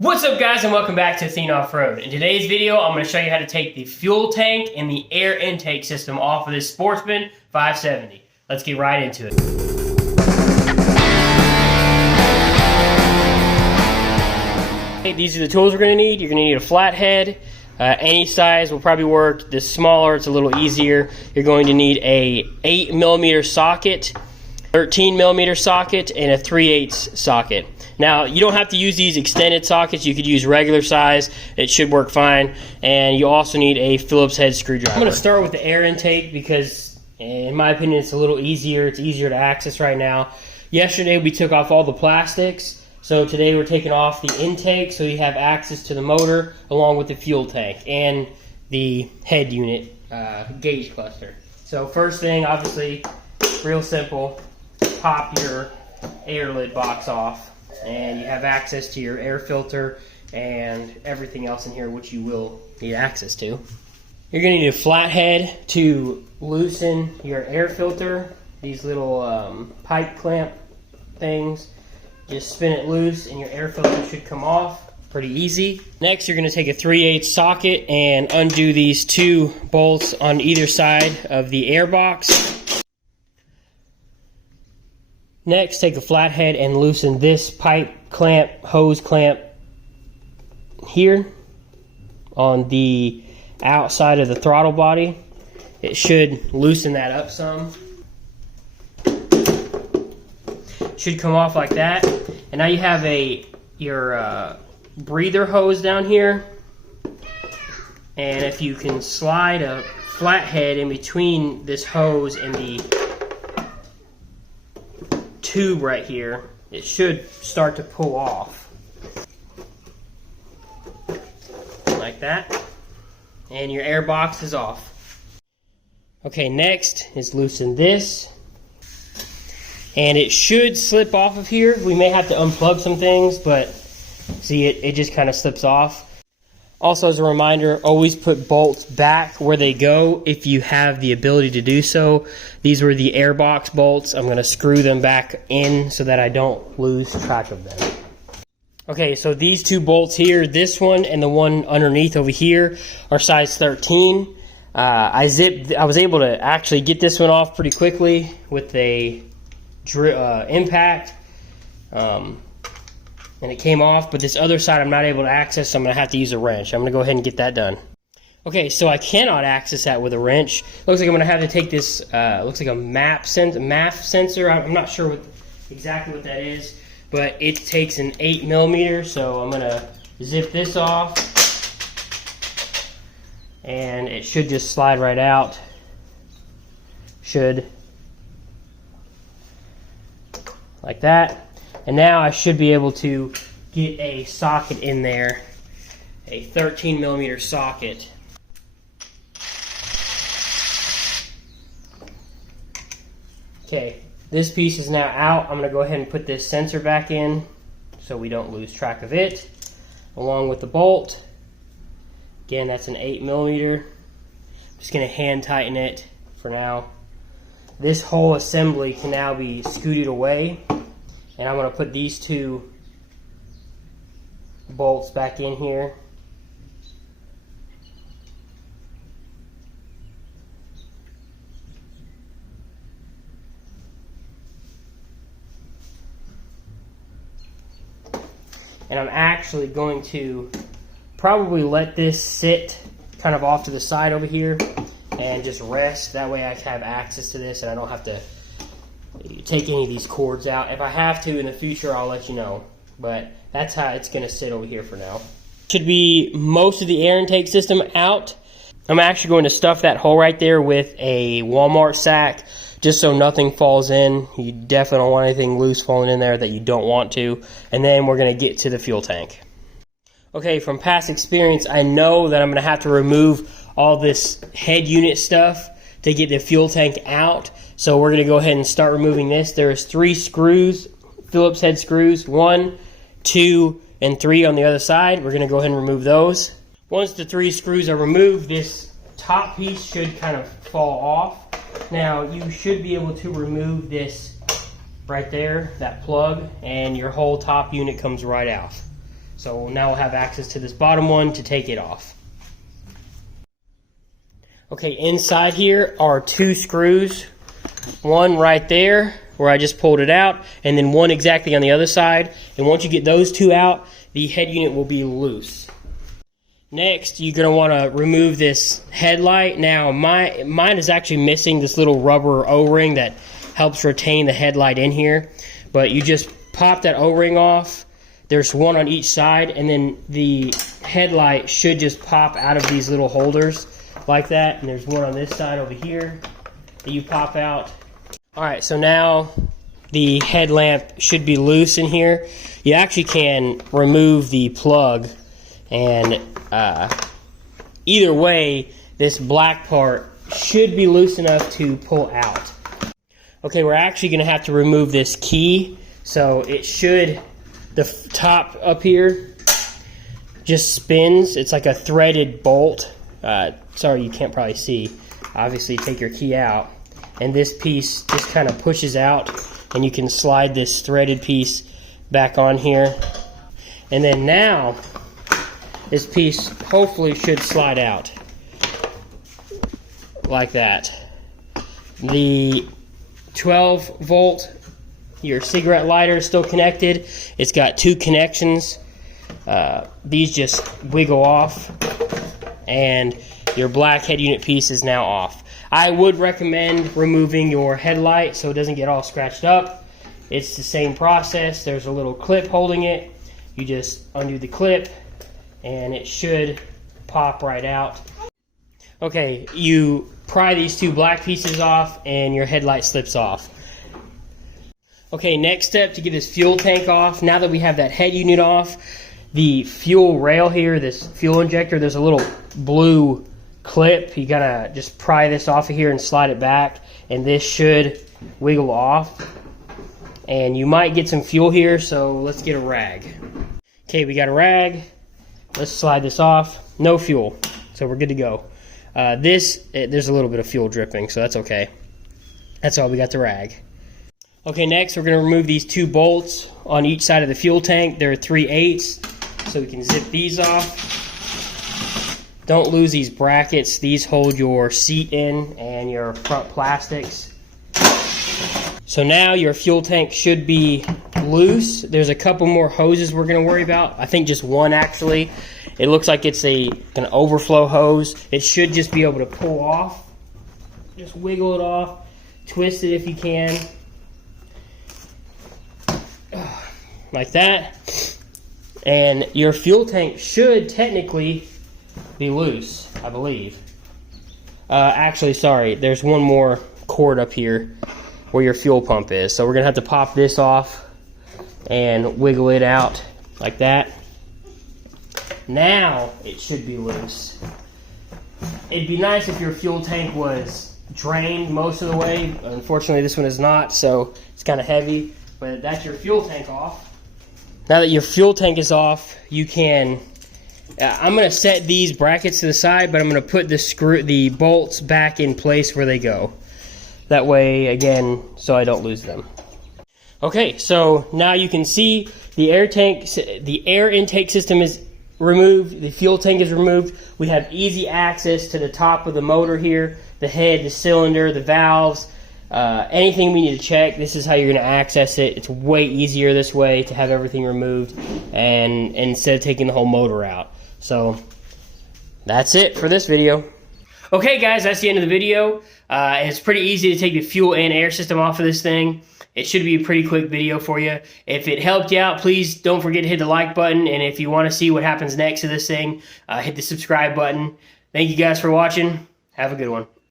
What's up guys, and welcome back to Athena Off-Road. In today's video, I'm going to show you how to take the fuel tank and the air intake system off of this Sportsman 570. Let's get right into it. Okay, these are the tools we're going to need. You're going to need a flathead. Any size will probably work. The smaller, it's a little easier. You're going to need a 8mm socket, 13mm socket, and a 3/8 socket. Now, you don't have to use these extended sockets. You could use regular size. It should work fine. And you also need a Phillips head screwdriver. I'm going to start with the air intake because, in my opinion, it's a little easier. It's easier to access right now. Yesterday, we took off all the plastics. So today, we're taking off the intake so you have access to the motor along with the fuel tank and the head unit gauge cluster. So first thing, obviously, real simple. Pop your air lid box off. And you have access to your air filter and everything else in here which you will need access to. You're going to need a flathead to loosen your air filter. These little pipe clamp things. Just spin it loose and your air filter should come off. Pretty easy. Next, you're going to take a 3/8 socket and undo these two bolts on either side of the air box. Next, take a flathead and loosen this pipe clamp, hose clamp here on the outside of the throttle body. It should loosen that up some. Should come off like that. And now you have your breather hose down here. And if you can slide a flathead in between this hose and the tube right here, it should start to pull off like that, and your air box is off. Okay, next is loosen this, and it should slip off of here. We may have to unplug some things, but see, it just kind of slips off. Also, as a reminder, always put bolts back where they go if you have the ability to do so. These were the air box bolts. I'm going to screw them back in so that I don't lose track of them. Okay, so these two bolts here, this one and the one underneath over here, are size 13. I was able to actually get this one off pretty quickly with a impact. And it came off, but this other side I'm not able to access, so I'm going to have to use a wrench. I'm going to go ahead and get that done. Okay, so I cannot access that with a wrench. Looks like I'm going to have to take this, looks like a MAF sensor. I'm not sure exactly what that is, but it takes an 8mm, so I'm going to zip this off, and it should just slide right out. Should. Like that. And now I should be able to get a socket in there, a 13mm socket. Okay, this piece is now out. I'm going to go ahead and put this sensor back in so we don't lose track of it, along with the bolt. Again, that's an 8mm. I'm just going to hand tighten it for now. This whole assembly can now be scooted away. And I'm going to put these two bolts back in here. And I'm actually going to probably let this sit kind of off to the side over here and just rest. That way I have access to this and I don't have to take any of these cords out. If I have to in the future, I'll let you know. But that's how it's going to sit over here for now. Should be most of the air intake system out. I'm actually going to stuff that hole right there with a Walmart sack just so nothing falls in. You definitely don't want anything loose falling in there that you don't want to. And then we're going to get to the fuel tank. Okay, from past experience, I know that I'm going to have to remove all this head unit stuff to get the fuel tank out. So we're going to go ahead and start removing this. There's 3 screws, Phillips head screws, 1, 2, and 3 on the other side. We're going to go ahead and remove those. Once the 3 screws are removed, this top piece should kind of fall off. Now you should be able to remove this right there, that plug, and your whole top unit comes right out. So now we'll have access to this bottom one to take it off. Okay, inside here are 2 screws. One right there where I just pulled it out, and then one exactly on the other side. And once you get those 2 out, the head unit will be loose. Next, you're going to want to remove this headlight. Now, mine is actually missing this little rubber O-ring that helps retain the headlight in here. But you just pop that O-ring off. There's one on each side, and then the headlight should just pop out of these little holders like that. And there's one on this side over here that you pop out. Alright, so now the headlamp should be loose in here. You actually can remove the plug, and either way, this black part should be loose enough to pull out. Okay, we're actually going to have to remove this key. So it should, the top up here just spins. It's like a threaded bolt. Sorry, you can't probably see. Obviously, take your key out, and this piece just kind of pushes out, and you can slide this threaded piece back on here. And then now, this piece hopefully should slide out like that. The 12 volt, your cigarette lighter is still connected. It's got 2 connections. These just wiggle off, and your black head unit piece is now off. I would recommend removing your headlight so it doesn't get all scratched up. It's the same process. There's a little clip holding it. You just undo the clip, and it should pop right out. Okay, you pry these 2 black pieces off, and your headlight slips off. Okay, next step to get this fuel tank off. Now that we have that head unit off, the fuel rail here, this fuel injector, there's a little blue clip. You gotta just pry this off of here and slide it back, and this should wiggle off. And you might get some fuel here, so let's get a rag. Okay, we got a rag. Let's slide this off. No fuel, so we're good to go. There's a little bit of fuel dripping, so that's okay. That's all, we got the rag. Okay, next we're going to remove these 2 bolts on each side of the fuel tank. They're 3/8, so we can zip these off. Don't lose these brackets. These hold your seat in and your front plastics. So now your fuel tank should be loose. There's a couple more hoses we're going to worry about. I think just one actually. It looks like it's an overflow hose. It should just be able to pull off. Just wiggle it off. Twist it if you can. Like that. And your fuel tank should technically be loose, I believe. Actually, sorry, there's one more cord up here where your fuel pump is. So we're going to have to pop this off and wiggle it out like that. Now it should be loose. It'd be nice if your fuel tank was drained most of the way. Unfortunately, this one is not, so it's kind of heavy. But that's your fuel tank off. Now that your fuel tank is off, you can... I'm going to set these brackets to the side, but I'm going to put the bolts back in place where they go. That way, again, so I don't lose them. Okay, so now you can see the air intake system is removed, the fuel tank is removed. We have easy access to the top of the motor here, the head, the cylinder, the valves, anything we need to check. This is how you're going to access it. It's way easier this way to have everything removed, and instead of taking the whole motor out. So that's it for this video. Okay guys, that's the end of the video. It's pretty easy to take the fuel and air system off of this thing. It should be a pretty quick video for you. If it helped you out, please don't forget to hit the like button. And if you want to see what happens next to this thing, hit the subscribe button. Thank you guys for watching. Have a good one.